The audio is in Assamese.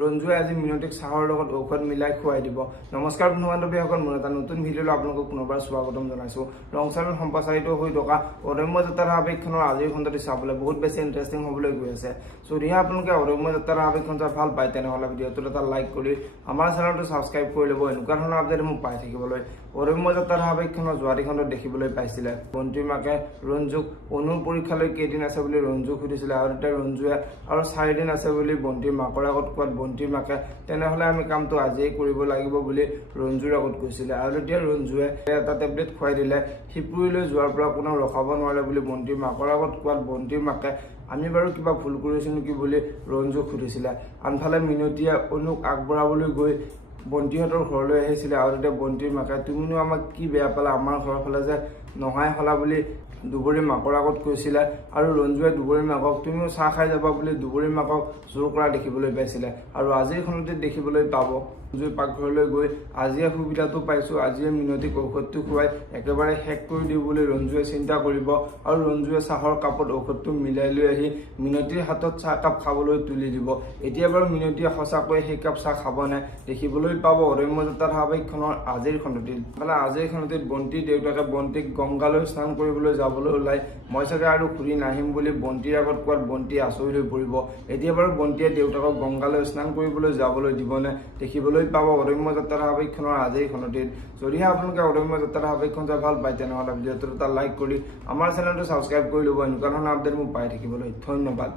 ৰঞ্জুৱে আজি মিনতিক চাহৰ লগত ঔষধ মিলাই খুৱাই দিব। নমস্কাৰ বন্ধু বান্ধৱীসকল, মোৰ এটা নতুন ভিডিঅ'লৈ আপোনালোকক পুনৰবাৰ স্বাগতম জনাইছোঁ। ৰংচালত সম্প্ৰচাৰিত হৈ থকা অদম্য যাত্ৰাৰ আৱেগখনৰ আজিৰ খণ্ডটি চাবলৈ বহুত বেছি ইণ্টাৰেষ্টিং হ'বলৈ গৈ আছে। যদিহে আপোনালোকে অদম্য যাত্ৰাৰ আৱেগখন চাই ভাল পায় তেনেহ'লে ভিডিঅ'টোত এটা লাইক কৰি আমাৰ চেনেলটো ছাবস্ক্ৰাইব কৰি ল'ব এনেকুৱা ধৰণৰ আপডেট মোক পাই থাকিবলৈ। অদম্য যাত্ৰাৰ আৱেগখনৰ যোৱাটি খণ্ডত দেখিবলৈ পাইছিলে বন্তিৰ মাকে ৰঞ্জুক অনুৰ পৰীক্ষালৈ কেইদিন আছে বুলি ৰঞ্জুক সুধিছিলে আৰু তেতিয়া ৰঞ্জুৱে আৰু 4 দিন আছে বুলি বন্তিৰ মাকৰ আগত কোৱাত বন্তিৰ মাকে তেনেহ'লে আমি কামটো আজিয়েই কৰিব লাগিব বুলি ৰঞ্জুৰ আগত কৈছিলে আৰু তেতিয়া ৰঞ্জুৱে এটা টেবলেট খুৱাই দিলে শিপুৰীলৈ যোৱাৰ পৰা কোনো ৰখাব নোৱাৰে বুলি বন্তিৰ মাকৰ আগত কোৱাত বন্তিৰ মাকে আমি বাৰু কিবা ভুল কৰিছোঁ নেকি বুলি ৰঞ্জুক সুধিছিলে। আনফালে মিনতিয়ে অনুক আগবঢ়াবলৈ গৈ বন্তিহঁতৰ ঘৰলৈ আহিছিলে আৰু তেতিয়া বন্তিৰ মাকে তুমিনো আমাক কি বেয়া পালা, আমাৰ ঘৰৰ ফালে যে নহাই হলা বুলি দুবৰীৰ মাকৰ আগত কৈছিলে আৰু ৰঞ্জুৱে দুবৰীৰ মাকক তুমিও চাহ খাই যাবা বুলি দুবৰীৰ মাকক জোৰ কৰা দেখিবলৈ পাইছিলে। আৰু আজিৰ খণ্ডটিত দেখিবলৈ পাব ৰঞ্জুৰ পাকঘৰলৈ গৈ আজিয়ে সুবিধাটো পাইছোঁ, আজিয়ে মিনতিক ঔষধটো খুৱাই একেবাৰে শেষ কৰি দিওঁ বুলি ৰঞ্জুৱে চিন্তা কৰিব আৰু ৰঞ্জুৱে চাহৰ কাপত ঔষধটো মিলাই লৈ আহি মিনতিৰ হাতত চাহকাপ খাবলৈ তুলি দিব। এতিয়া বাৰু মিনতিয়ে সঁচাকৈ সেই কাপ চাহ খাবনে দেখিবলৈ পাব অদম্য যাত্ৰাৰ আৱেগখনৰ আজিৰ খণ্ডটিত। মানে আজিৰ খণ্ডটিত বন্তিৰ দেউতাকে বন্তিক গংগালৈ স্নান কৰিবলৈ যাবলৈ ওলাই মই চাগে আৰু ঘূৰি নাহিম বুলি বন্তিৰ আগত কোৱাত বন্তি আচৰিত হৈ পৰিব। এতিয়া বাৰু বন্তিয়ে দেউতাকক গংগালৈ স্নান কৰিবলৈ যাবলৈ দিবনে দেখিবলৈ পাব অদম্য যাত্ৰাৰ আৱেগখনৰ আজিৰ খণ্ডটিত। যদিহে আপোনালোকে অদম্য যাত্ৰাৰ আৱেগখন চাই ভাল পায় তেনেহ'লে ভিডিঅ'টোত এটা লাইক কৰি আমাৰ চেনেলটো ছাবস্ক্ৰাইব কৰি ল'ব এনেকুৱা ধৰণৰ আপডেট মোক পাই থাকিবলৈ। ধন্যবাদ।